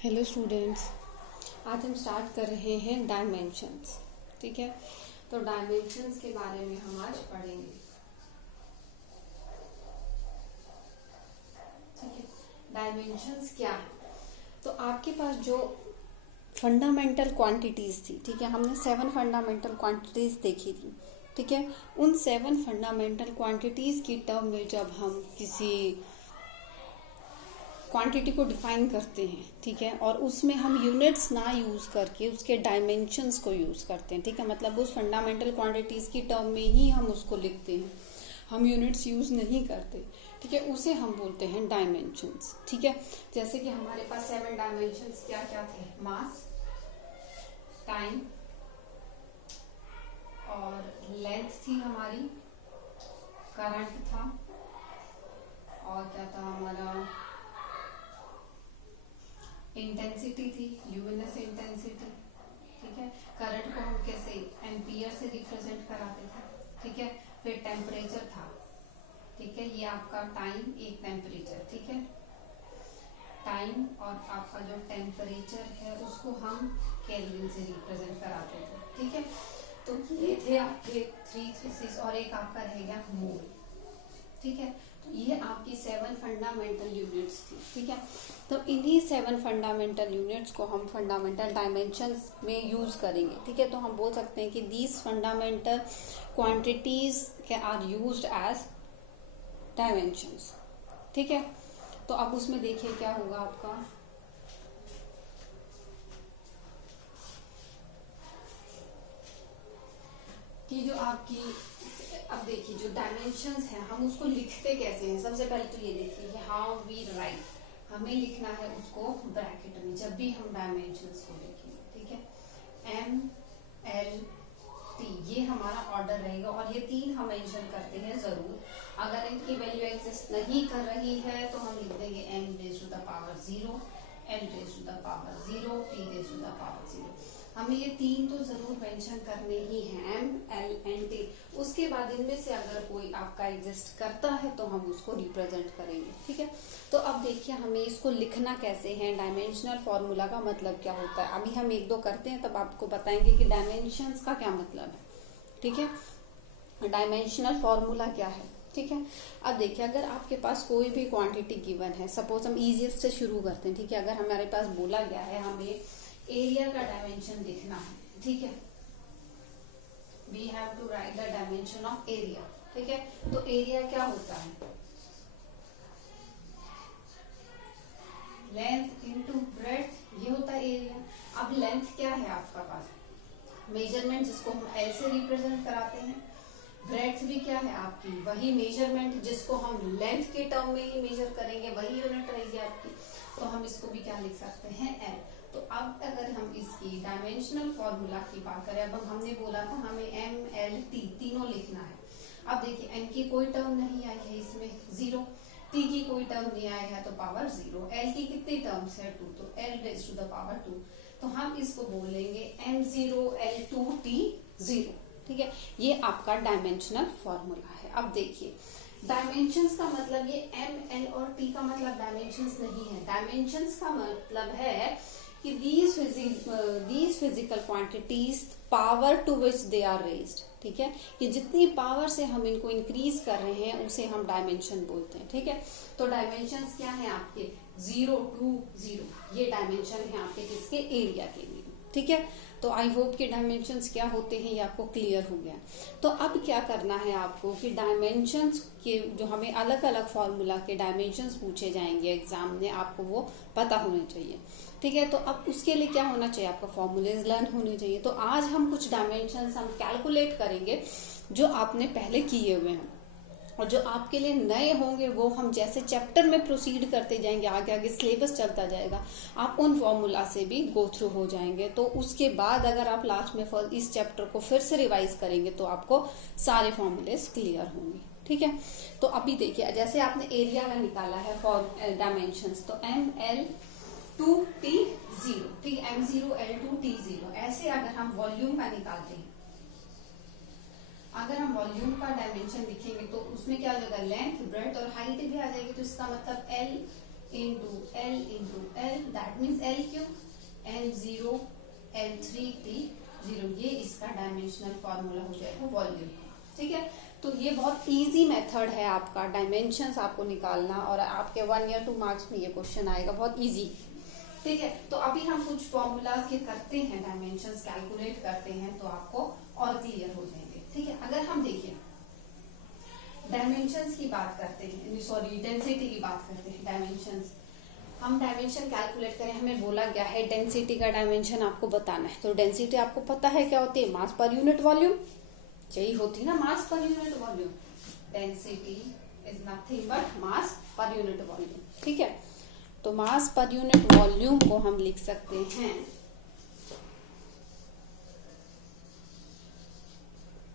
Hello students, आज हम start कर रहे हैं डायमेंशंस। ठीक है, तो डायमेंशंस के बारे में हम आज पढ़ेंगे। ठीक है, डायमेंशंस क्या है? तो आपके पास जो फंडामेंटल क्वांटिटीज थी, ठीक है, हमने 7 फंडामेंटल क्वांटिटीज देखी थी। ठीक है, उन 7 फंडामेंटल क्वांटिटीज की टर्म में जब हम किसी क्वांटिटी को डिफाइन करते हैं, ठीक है, और उसमें हम यूनिट्स ना यूज करके उसके डायमेंशंस को यूज करते हैं। ठीक है, मतलब उस फंडामेंटल क्वांटिटीज की टर्म में ही हम उसको लिखते हैं, हम यूनिट्स यूज नहीं करते। ठीक है, उसे हम बोलते हैं डायमेंशंस। ठीक है, जैसे कि हमारे पास 7 डायमेंशंस क्या क्या थे? मास, टाइम और लेंथ थी हमारी, करंट था, और क्या था हमारा? इंटेंसिटी थी, ल्यूमिनस इंटेंसिटी। ठीक है, करंट को हम कैसे एम्पियर से रिप्रेजेंट कराते थे। ठीक है, फिर टेम्परेचर था। ठीक है, ये आपका टाइम, एक टेम्परेचर। ठीक है, टाइम और आपका जो टेम्परेचर है उसको हम केल्विन से रिप्रेजेंट कराते थे। ठीक है, तो ये थे आपके 3 थीसिस और एक आपका रह गया मोल। ठीक है, तो ये आपकी 7 फंडामेंटल यूनिट्स थी। ठीक है, तो इन्हीं 7 फंडामेंटल यूनिट्स को हम फंडामेंटल डायमेंशंस में यूज करेंगे। ठीक है, तो हम बोल सकते हैं कि दीज फंडामेंटल क्वांटिटीज के आर यूज्ड एज डायमेंशंस। ठीक है, तो अब उसमें देखिए क्या होगा आपका। कि जो आपकी, अब देखिए जो डायमेंशंस है हम उसको लिखते कैसे हैं। सबसे पहले तो ये देखिए, हाउ वी राइट, हमें लिखना है उसको ब्रैकेट में जब भी हम डायमेंशंस को लिखेंगे। ठीक है, एम एल टी, ये हमारा ऑर्डर रहेगा और ये 3 हम मेंशन करते हैं जरूर। अगर इनकी वैल्यू एग्जिस्ट नहीं कर रही है तो हम लिख देंगे M raise to the power 0, L raise to the power 0, T raise to the power 0। हमें ये 3 तो जरूर मेंशन करने ही हैं, एम एल एंड टी। उसके बाद इनमें से अगर कोई आपका एग्जिस्ट करता है तो हम उसको रिप्रेजेंट करेंगे। ठीक है, तो अब देखिए हमें इसको लिखना कैसे है। डायमेंशनल फॉर्मूला का मतलब क्या होता है, अभी हम 1-2 करते हैं तब आपको बताएंगे कि डायमेंशंस का क्या मतलब है। ठीक है, डायमेंशनल फॉर्मूला क्या है। ठीक है, अब देखिए अगर आपके पास कोई भी क्वांटिटी गिवन है, सपोज हम इजीएस्ट से शुरू करते हैं। ठीक है, अगर हमारे पास बोला गया है हमें एरिया का डायमेंशन लिखना है। ठीक है, we have to write the dimension of area. ठीक है, तो एरिया क्या होता है? लेंथ इनटू ब्रेड्थ, ये होता है एरिया। अब लेंथ क्या है आपका पास? मेजरमेंट, जिसको हम एल से रिप्रेजेंट कराते हैं। ब्रेड्थ भी क्या है आपकी? वही मेजरमेंट जिसको हम लेंथ के टर्म में ही मेजर करेंगे, वही यूनिट रहेगी आपकी। तो हम इसको भी क्या लिख सकते हैं? एल। तो अब अगर हम इसकी डायमेंशनल फॉर्मूला की बात करें, अब हमने बोला था हमें एम एल टी तीनों लिखना है। अब देखिए एम की कोई टर्म नहीं आई है इसमें, 0। टी की कोई टर्म नहीं आई है तो पावर 0। एल की कितनी टर्म्स है? 2, तो L raise to the power 2। तो हम इसको बोलेंगे m0 L2 T0। ठीक है, ये आपका डायमेंशनल फॉर्मूला है। अब देखिए डायमेंशंस का मतलब ये एम एल और टी का मतलब डायमेंशंस नहीं है। डायमेंशंस का मतलब है कि these physical quantities power to which they are raised. ठीक है, कि जितनी पावर से हम इनको इंक्रीज कर रहे हैं उसे हम डायमेंशन बोलते हैं। ठीक है, तो डायमेंशंस क्या है आपके? 0 to 0, ये डायमेंशन है आपके किसके? एरिया के लिए। ठीक है, तो आई होप कि डायमेंशंस क्या होते हैं ये आपको क्लियर हो गया। तो अब क्या करना है आपको कि डायमेंशंस के जो हमें अलग अलग फॉर्मूला के डायमेंशंस पूछे जाएंगे एग्जाम में, आपको वो पता होने चाहिए। ठीक है, तो अब उसके लिए क्या होना चाहिए? आपका फॉर्मूलेज लर्न होने चाहिए। तो आज हम कुछ डायमेंशंस हम कैलकुलेट करेंगे जो आपने पहले किए हुए हैं, और जो आपके लिए नए होंगे वो हम जैसे चैप्टर में प्रोसीड करते जाएंगे, आगे आगे सिलेबस चलता जाएगा, आप उन फॉर्मूला से भी गो थ्रू हो जाएंगे। तो उसके बाद अगर आप लास्ट में इस चैप्टर को फिर से रिवाइज करेंगे तो आपको सारे फॉर्मूलेस क्लियर होंगे। ठीक है, तो अभी देखिए जैसे आपने एरिया का निकाला है फॉर डायमेंशंस, तो एम एल 2 T0, ठीक है, m0 L2 T0। ऐसे अगर हम वॉल्यूम का निकालते हैं, अगर हम वॉल्यूम का डायमेंशन लिखेंगे तो उसमें क्या हो जाएगा? लेंथ, ब्रेड्थ और हाइट भी आ जाएगी। तो इसका मतलब L into L, that means L cube, M0 L3T0, ये इसका डायमेंशनल फॉर्मूला हो जाएगा वॉल्यूम। ठीक है, तो ये बहुत इजी मेथड है आपका डायमेंशंस आपको निकालना, और आपके 1 या 2 मार्क्स में ये क्वेश्चन आएगा, बहुत इजी। ठीक है, तो अभी हम कुछ फॉर्मूलाज के करते हैं, डायमेंशंस कैलकुलेट करते हैं, तो आपको और क्लियर हो जाएंगे। ठीक है, अगर हम देखिए डायमेंशंस की बात करते हैं, सॉरी डेंसिटी की बात करते हैं, डायमेंशंस, हम डायमेंशन कैलकुलेट करें, हमें बोला गया है डेंसिटी का डायमेंशन आपको बताना है। तो डेंसिटी आपको पता है क्या होती है, मास पर यूनिट वॉल्यूम, यही होती है ना, mass per unit volume. Density is nothing but mass per unit volume. ठीक है, तो मास पर यूनिट वॉल्यूम को हम लिख सकते हैं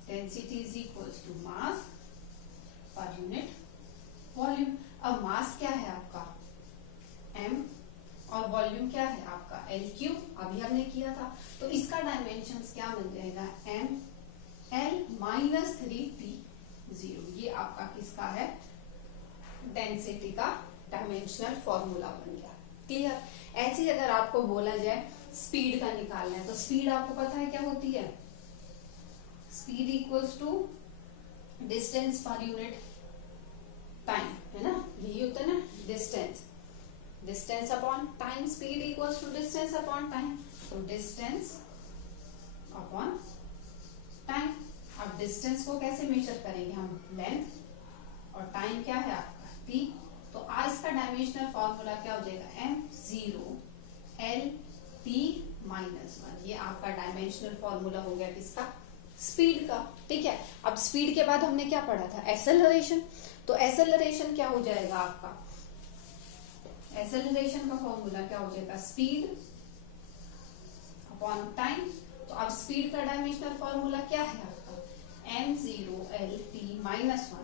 density is equals to mass per unit volume. अब मास क्या है आपका m, और वॉल्यूम क्या है आपका L3, अभी हमने किया था, तो इसका डायमेंशंस क्या बन जाएगा, m L माइनस 3T0, ये आपका किसका है, डेंसिटी का डायमेंशनल फॉर्मूला बन गया। क्लियर। ऐसे अगर आपको बोला जाए स्पीड का निकालना है, तो स्पीड आपको पता है क्या होती है, speed equals to distance per unit time, है ना, यही होता है ना, distance upon time, speed equals to distance upon time, तो डिस्टेंस अपॉन टाइम। अब डिस्टेंस को कैसे मेजर करेंगे हम, लेंथ, और टाइम क्या है आपका t, तो आज इसका डायमेंशनल फॉर्मूला क्या हो जाएगा, M0 L t-1, ये आपका डायमेंशनल फॉर्मूला हो गया किसका, स्पीड का। ठीक है, अब स्पीड के बाद हमने क्या पढ़ा था, एक्सेलरेशन, तो एक्सेलरेशन क्या हो जाएगा आपका, एक्सेलरेशन का फॉर्मूला क्या हो जाएगा, स्पीड अपॉन टाइम। तो अब स्पीड का डायमेंशनल फॉर्मूला क्या है आपका, M0 L t-1,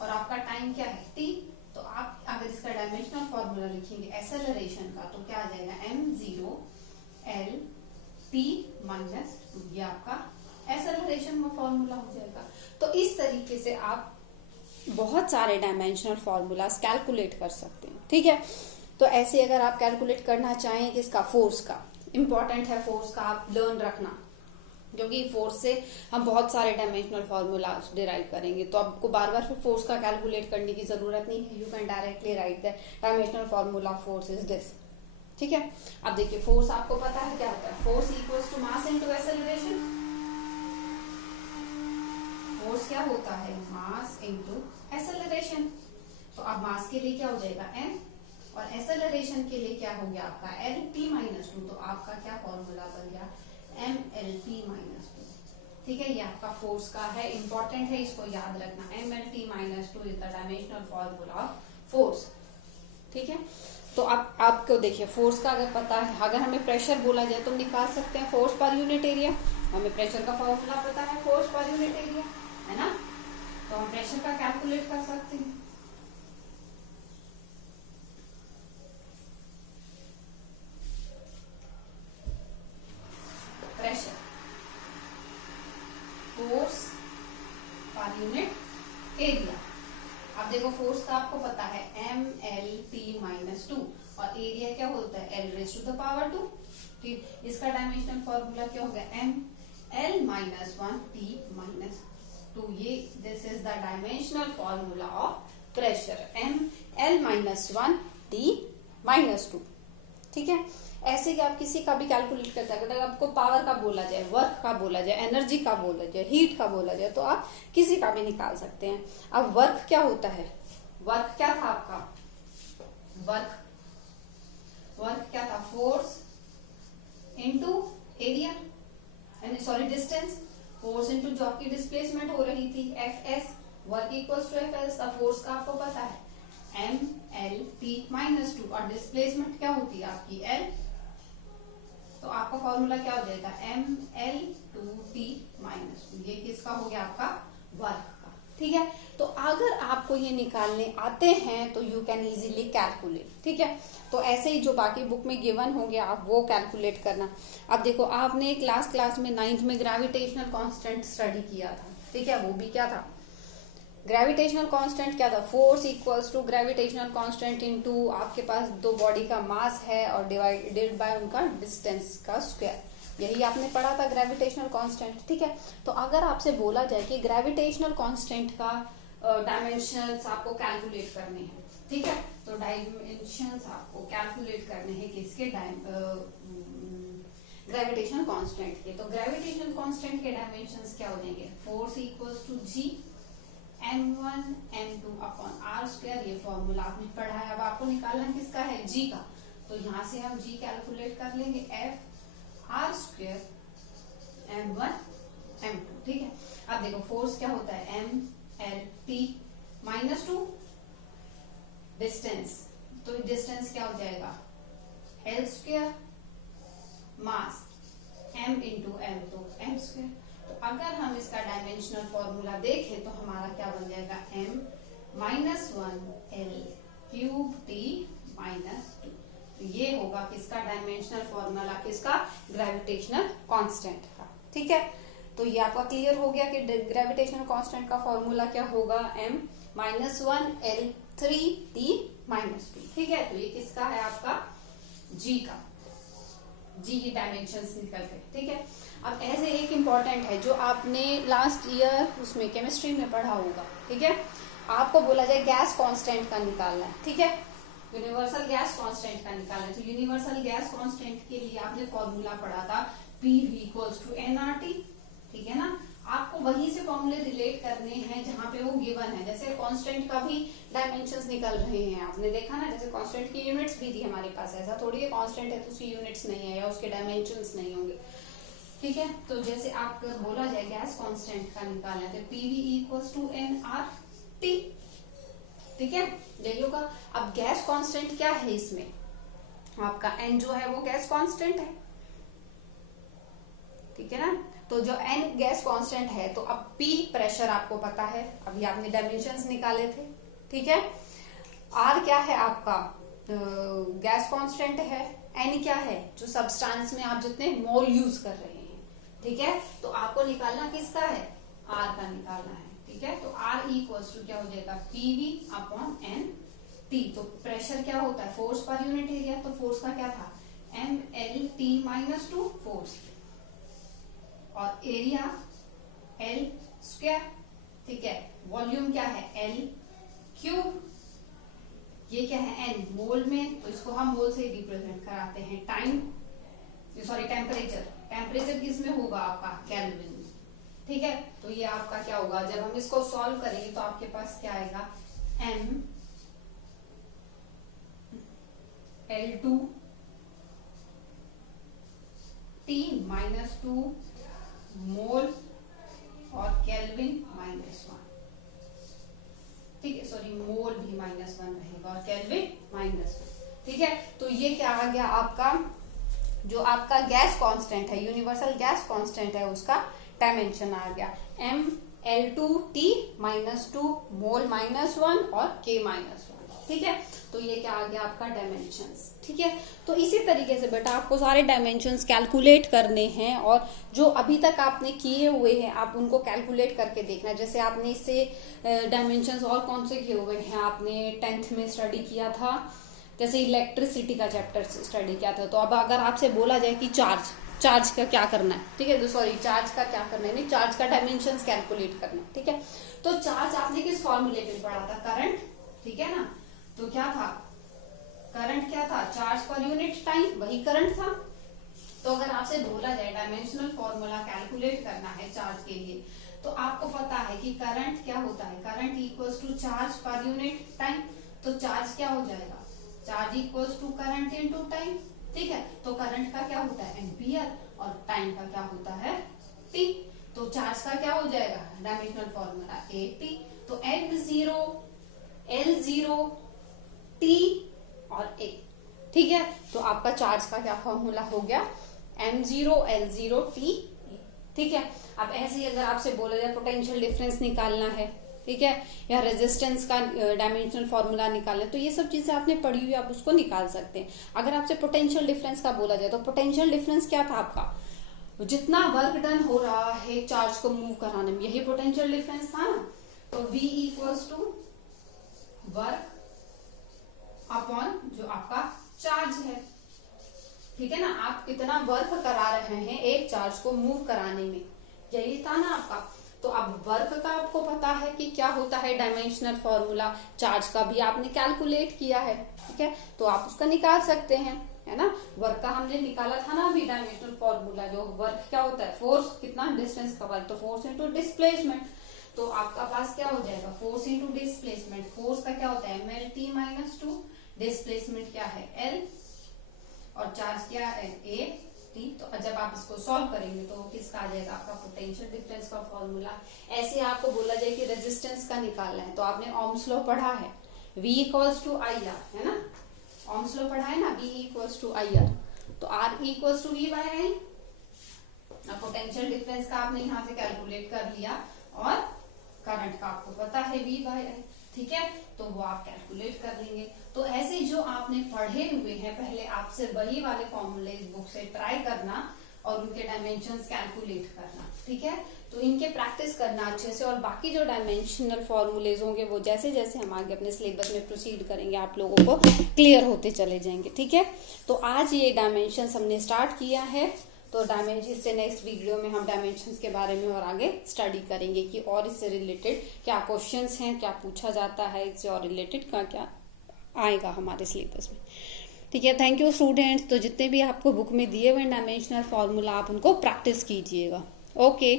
और आपका टाइम क्या है t, तो आप अगर इसका डायमेंशनल फॉर्मूला लिखेंगे एक्सेलरेशन का, तो क्या आ जाएगा, M0 L t-2, ये आपका एक्सेलरेशन का फॉर्मूला हो जाएगा। तो इस तरीके से आप बहुत सारे डायमेंशनल फॉर्मूलाज कैलकुलेट कर सकते हैं। ठीक है, तो ऐसे अगर आप कैलकुलेट करना चाहें किसका, फोर्स का, इंपॉर्टेंट है फोर्स का, आप लर्न रखना, क्योंकि फोर्स से हम बहुत सारे डायमेंशनल फॉर्मूला डिराइव करेंगे, तो आपको बार बार फोर्स का कैलकुलेट करने की जरूरत नहीं है, you can directly right the dimensional formula force is this. ठीक है, अब देखिए फोर्स आपको पता है क्या होता है, force equals to mass into acceleration. Force क्या होता है, मास इनटू एक्सेलरेशन। तो अब मास के लिए क्या हो जाएगा m, और एक्सेलरेशन के लिए क्या हो गया आपका L t-2, तो आपका क्या फॉर्मूला बन गया, mLt-2। ठीक है, ये आपका फोर्स का है, इंपॉर्टेंट है, इसको याद रखना, mLt-2 is the dimensional formula of force. ठीक है, तो अब आपको देखिए फोर्स का अगर पता है, अगर हमें प्रेशर बोला जाए तो निकाल सकते हैं फोर्स पर यूनिट एरिया, हमें प्रेशर का फॉर्मूला पता है फोर्स पर यूनिट एरिया, है ना, तो हम प्रेशर का कैलकुलेट कर सकते हैं। Pressure, force per unit area. अब देखो फोर्स का आपको पता है mLt-2, और एरिया क्या होता है L⁻²। ठीक, इसका डायमेंशनल फॉर्मूला क्या हो गया, mL-1t-2, ये this is the dimensional formula of pressure, mL-1t-2। ठीक है, ऐसे कि आप किसी का भी कैलकुलेट कर सकते हैं, अगर आपको पावर का बोला जाए, वर्क का बोला जाए, एनर्जी का बोला जाए, हीट का बोला जाए, तो आप किसी का भी निकाल सकते हैं। अब वर्क क्या होता है, वर्क क्या था आपका, वर्क क्या था, force into area, sorry distance, force into जो आपकी डिस्प्लेसमेंट हो रही थी Fs, work equals to Fs। अब फोर्स का आपको पता है mLt-2, और डिस्प्लेसमेंट क्या होती है आपकी L, तो आपका फॉर्मूला क्या हो जाएगा mL2t-2, ये किसका हो गया आपका वर्क का। ठीक है, तो अगर आपको ये निकालने आते हैं तो यू कैन इजीली कैलकुलेट। ठीक है, तो ऐसे ही जो बाकी बुक में गिवन होंगे आप वो कैलकुलेट करना। अब देखो आपने क्लास में 9th में ग्रेविटेशनल कांस्टेंट स्टडी किया था, ठीक है, वो भी क्या था, ग्रेविटेशनल कांस्टेंट क्या था, force equals to gravitational constant into आपके पास दो बॉडी का मास है और डिवाइडेड बाय उनका डिस्टेंस का स्क्वायर, यही आपने पढ़ा था ग्रेविटेशनल कांस्टेंट। ठीक है, तो अगर आपसे बोला जाए कि ग्रेविटेशनल कांस्टेंट का डायमेंशंस आपको कैलकुलेट करने हैं, ठीक है, तो डायमेंशंस आपको कैलकुलेट करने हैं किसके ग्रेविटेशनल कांस्टेंट के, तो ग्रेविटेशनल कांस्टेंट के डायमेंशंस क्या हो जाएंगे, force equals to G m1 m2 upon R square, ये फॉर्मूला आपने पढ़ा है। अब आपको निकालना किसका है, जी का, तो यहां से हम जी कैलकुलेट कर लेंगे, F R square m1 m2। ठीक है, अब देखो फोर्स क्या होता है, m l t minus 2 distance, तो डिस्टेंस क्या हो जाएगा, l स्क्वायर मास m इंटू m, तो m स्क्वायर। तो अगर हम इसका डायमेंशनल फॉर्मूला देखें तो हमारा क्या बन जाएगा, m minus 1 l cube t minus 2, तो ये होगा किसका डायमेंशनल फॉर्मूला, किसका, ग्रेविटेशनल कांस्टेंट का। ठीक है, तो ये आपका क्लियर हो गया कि ग्रेविटेशनल कांस्टेंट का फॉर्मूला क्या होगा, m minus 1 l 3 t minus 2। ठीक है, तो ये किसका है आपका, g का, जी की डायमेंशंस निकल गए। ठीक है, अब ऐसे एक इम्पॉर्टेंट है जो आपने लास्ट ईयर उसमें केमिस्ट्री में पढ़ा होगा। ठीक है, आपको बोला जाए गैस कांस्टेंट का निकालना है। ठीक है, यूनिवर्सल गैस कांस्टेंट का निकालना है, तो यूनिवर्सल गैस कांस्टेंट के लिए आपने फॉर्मूला पढ़ा था PV इक्वल्स टू nRT। ठीक है ना, आपको वहीं से फॉर्मूले रिलेट करने हैं जहां पे वो गिवन है, जैसे कांस्टेंट का भी डायमेंशंस निकल रहे हैं, आपने देखा ना, जैसे कांस्टेंट की यूनिट्स भी थी हमारे पास, ऐसा थोड़ी है कांस्टेंट है तो उसकी यूनिट्स नहीं है या उसके डायमेंशंस नहीं होंगे। ठीक है, तो जैसे आपको बोला जाए गैस कांस्टेंट का निकालना है, तो PV इक्वल्स टू nRT। ठीक है, यही होगा। अब गैस कांस्टेंट क्या है, इसमें आपका n जो है वो गैस कांस्टेंट है। ठीक है ना, तो जो n गैस कांस्टेंट है, तो अब P प्रेशर आपको पता है, अभी आपने डायमेंशंस निकाले थे। ठीक है, R क्या है आपका गैस कांस्टेंट है, N क्या है जो सब्सटेंस में आप जितने मोल यूज कर रहे हैं। ठीक है, तो आपको निकालना किसका है, R का निकालना है। ठीक है, तो R इक्वल्स टू क्या हो जाएगा, PV अपॉन NT। तो प्रेशर क्या होता है, फोर्स पर यूनिट एरिया, तो फोर्स का क्या था, MLT माइनस 2 फोर्स, और एरिया L स्क्वायर। ठीक है, वॉल्यूम क्या है, L क्यूब, ये क्या है N मोल में, तो इसको हम मोल से रिप्रेजेंट कराते हैं। टाइम सॉरी टेम्परेचर, टेम्परेचर किस में होगा आपका, केल्विन में। ठीक है, तो ये आपका क्या होगा, जब हम इसको सॉल्व करेंगे तो आपके पास क्या आएगा, m L2 T माइनस 2 मोल और केल्विन माइनस 1। ठीक है, सॉरी मोल भी माइनस 1 रहेगा और केल्विन माइनस 1। ठीक है, तो ये क्या आ गया आपका, जो आपका गैस कांस्टेंट है, यूनिवर्सल गैस कांस्टेंट है, उसका डायमेंशन आ गया m L2T minus 2 mole minus 1 और K माइनस 1। ठीक है, तो ये क्या आ गया आपका डायमेंशंस। ठीक है, तो इसी तरीके से बेटा आपको सारे डायमेंशंस कैलकुलेट करने हैं, और जो अभी तक आपने किए हुए हैं आप उनको कैलकुलेट करके देखना। जैसे आपने इससे डायमेंशंस और कौन से किए हुए हैं, आपने 10th में स्टडी किया था, जैसे इलेक्ट्रिसिटी का चैप्टर स्टडी किया था। तो अब अगर आपसे बोला जाए कि चार्ज का क्या करना है, ठीक है, तो सॉरी चार्ज का क्या करना है, नहीं चार्ज का डायमेंशंस कैलकुलेट करना। ठीक है, तो चार्ज आपने किस फॉर्मूले पे पढ़ा था, करंट। ठीक है ना, तो क्या था, करंट क्या था, चार्ज पर यूनिट टाइम, वही करंट था। तो अगर आपसे बोला जाए डायमेंशनल फॉर्मूला कैलकुलेट करना है चार्ज के लिए, तो आपको पता है कि करंट क्या होता है, current equals to charge per unit time. तो चार्ज क्या हो जाएगा, charge equals to current into time. ठीक है, तो करंट का क्या होता है, एम्पियर, और टाइम का क्या होता है, टी। तो चार्ज का क्या हो जाएगा, डायमेंशनल फॉर्मूला AT। तो M0 L0 T और A। ठीक है, तो आपका चार्ज का क्या फॉर्मूला हो गया, M0 L0 T। ठीक है, अब ऐसे ही अगर आपसे बोला जाए पोटेंशियल डिफरेंस निकालना है, ठीक है, या रेजिस्टेंस का डायमेंशनल फॉर्मूला निकालना है, तो ये सब चीजें आपने पढ़ी हुई, आप उसको निकाल सकते हैं। अगर आपसे पोटेंशियल डिफरेंस का बोला जाए, तो पोटेंशियल डिफरेंस क्या था आपका, जितना वर्क डन हो रहा है चार्ज को मूव कराने में, यही पोटेंशियल डिफरेंस था ना। तो V equals to work upon जो आपका चार्ज है, ठीक है ना। आप कितना वर्क करा रहे हैं एक चार्ज को मूव कराने में, यही था ना आपका। तो अब वर्क का आपको पता है कि क्या होता है डायमेंशनल फॉर्मूला, चार्ज का भी आपने कैलकुलेट किया है, ठीक है, तो आप उसका निकाल सकते हैं, है ना। वर्क का हमने निकाला था ना अभी डायमेंशनल फॉर्मूला, जो वर्क क्या होता है, फोर्स कितना डिस्टेंस कवर, तो फोर्स इंटू डिस्प्लेसमेंट। तो आपका पास क्या हो जाएगा, फोर्स इंटू डिस्प्लेसमेंट। फोर्स का क्या होता है mlt माइनस 2, डिस्प्लेसमेंट क्या है l, और चार्ज क्या है a t। तो जब आप इसको सॉल्व करेंगे तो किसका आ जाएगा, आपका पोटेंशियल डिफरेंस का फॉर्मूला। ऐसे आपको बोला जाए कि रेजिस्टेंस का निकालना है, तो आपने ओम्स लॉ पढ़ा है, v equals to I R, है ना, ओम्स लॉ पढ़ा है ना, v equals to I R, तो r equals to v by I. अब पोटेंशियल डिफरेंस का आपने यहाँ से कैलकुलेट कर लिया, और करंट का आपको पता है v बाय आई, ठीक है, तो वो आप कैलकुलेट कर लेंगे। तो ऐसे जो आपने पढ़े हुए हैं पहले, आपसे वही वाले फॉर्मूले इस बुक से ट्राई करना और उनके डायमेंशंस कैलकुलेट करना, ठीक है। तो इनके प्रैक्टिस करना अच्छे से, और बाकी जो डायमेंशनल फॉर्मूलेज होंगे वो जैसे जैसे हम आगे अपने सिलेबस में प्रोसीड करेंगे आप लोगों को क्लियर होते चले जाएंगे, ठीक है। तो आज ये डायमेंशंस हमने स्टार्ट किया है, तो डायमेंशन इससे नेक्स्ट वीडियो में हम डायमेंशंस के बारे में और आगे स्टडी करेंगे कि और इससे रिलेटेड क्या क्वेश्चंस हैं, क्या पूछा जाता है, इससे और रिलेटेड क्या आएगा हमारे सिलेबस में, ठीक है। Thank you students. तो जितने भी आपको बुक में दिए हुए डायमेंशनल फॉर्मूला आप उनको प्रैक्टिस कीजिएगा। ओके।